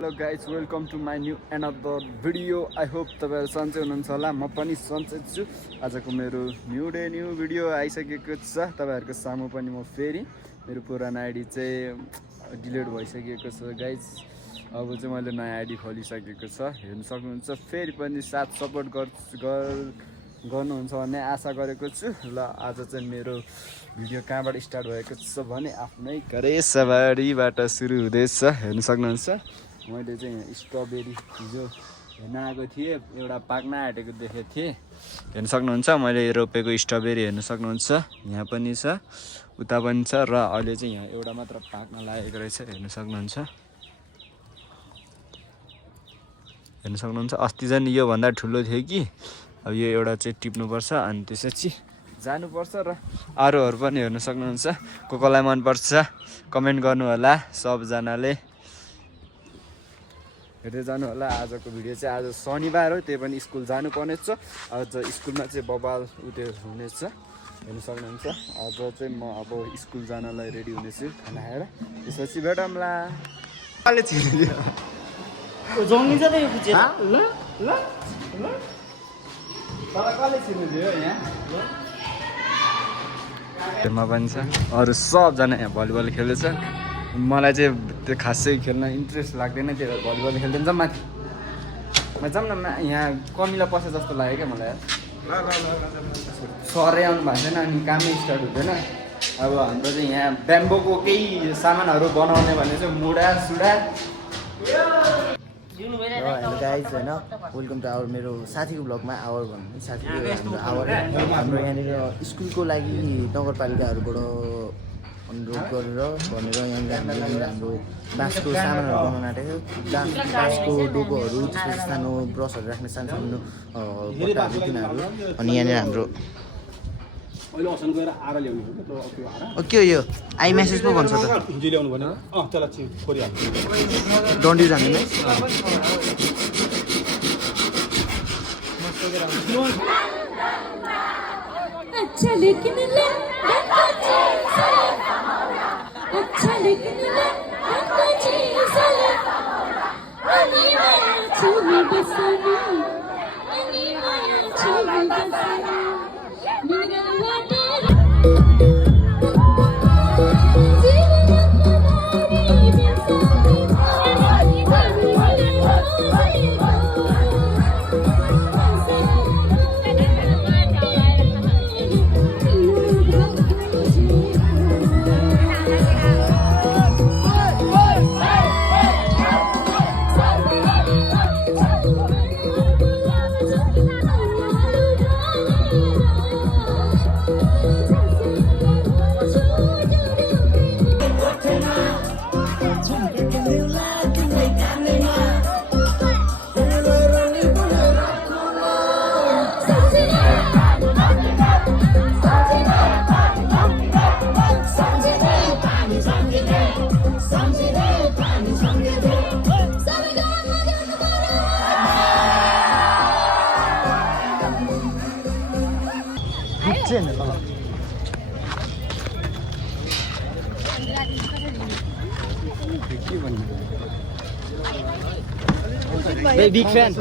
Hello guys, welcome to my new another video. I hope तपाईहरु सन्चै हुनुहुन्छ होला. म पनि सन्चै छु. आजको मेरो न्यू भिडियो आइसकेको छ. तपाईहरुको सामु पनि म फेरि मेरो पुरानो आइडी चाहिँ डिलिट भइसकेको छ गाइस. अब चाहिँ मैले नयाँ आइडी खोलिसकेको छ. हेर्न सक्नुहुन्छ. फेरि पनि साथ सपोर्ट गर्नुहुन्छ भन्ने आशा गरेको छु. ल आज चाहिँ मेरो भिडियो कहाँबाट स्टार्ट भएको छ भने आफ्नै घरेसबारीबाट सुरु हुँदैछ. हेर्न सक्नुहुन्छ. मैले चाहिँ यहाँ स्ट्रबेरी हिजो हेर्न आएको थिएँ. एउटा पाक्न आँटेको देखेको थिएँ. हेर्न सक्नुहुन्छ. मैले रोपेको स्ट्रबेरी हेर्न सक्नुहुन्छ. यहाँ पनि छ, उता पनि छ र अहिले चाहिँ यहाँ एउटा मात्र पाक्न लागेको रहेछ. हेर्न सक्नुहुन्छ. हेर्न सक्नुहुन्छ. अस्ति चाहिँ योभन्दा ठुलो थियो कि अब यो एउटा चाहिँ टिप्नुपर्छ अनि त्यसपछि जानुपर्छ र अरूहरू पनि हेर्न सक्नुहुन्छ. कसलाई मनपर्छ कमेन्ट गर्नु होला. सबजनाले हेर्दै जानु होला. आजको भिडियो चाहिँ आज शनिबार हो, त्यही पनि स्कुल जानुपर्ने छ. आज स्कुलमा चाहिँ बबाल उठेर हुनेछ. हेर्न सक्नुहुन्छ. आज चाहिँ म अब स्कुल जानलाई रेडी हुनेछु खाना खाएर. त्यसपछि भेटौँला. कसले छिर्यो जङ्गी छ त यो पुचे ल ल ल तँलाई कसले छिर्नु दियो यहाँ? मा पनि छ. अरू सबजना यहाँ भलिबल खेल्दैछ. मलाई चाहिँ त्यो खासै खेल्न इन्ट्रेस्ट लाग्दैन. त्यही भएर भलिबल खेल्दैन. जाउँ माथि जाउँ न. यहाँ कमिला पसे जस्तो लाग्यो क्या मलाई. सरै आउनु भएको छैन अनि कामै स्टार्ट हुँदैन. अब हाम्रो चाहिँ यहाँ ब्याम्बोको केही सामानहरू बनाउने भने चाहिँ मुढा सुडा. हेलो गाइज होइन, वेलकम टु आवर मेरो साथीको ब्लगमा. आवर भन्नु साथीको हाम्रो यहाँनिर स्कुलको लागि नगरपालिकाहरूबाट अनुरोध गरेर भनेर यहाँनिर हाम्रो बाँसको सामानहरू बनाउन आँटेको. बाँसको डोकोहरू, त्यसपछि सानो ब्रसहरू राख्ने सानो सानो बट्टाहरू तिनीहरू. अनि यहाँनिर हाम्रो के हो यो आई मेसेज पो भन्छ त. डन्डी जाने अच्छा लेकिन अच्छा लेकिन बिग फ्यान.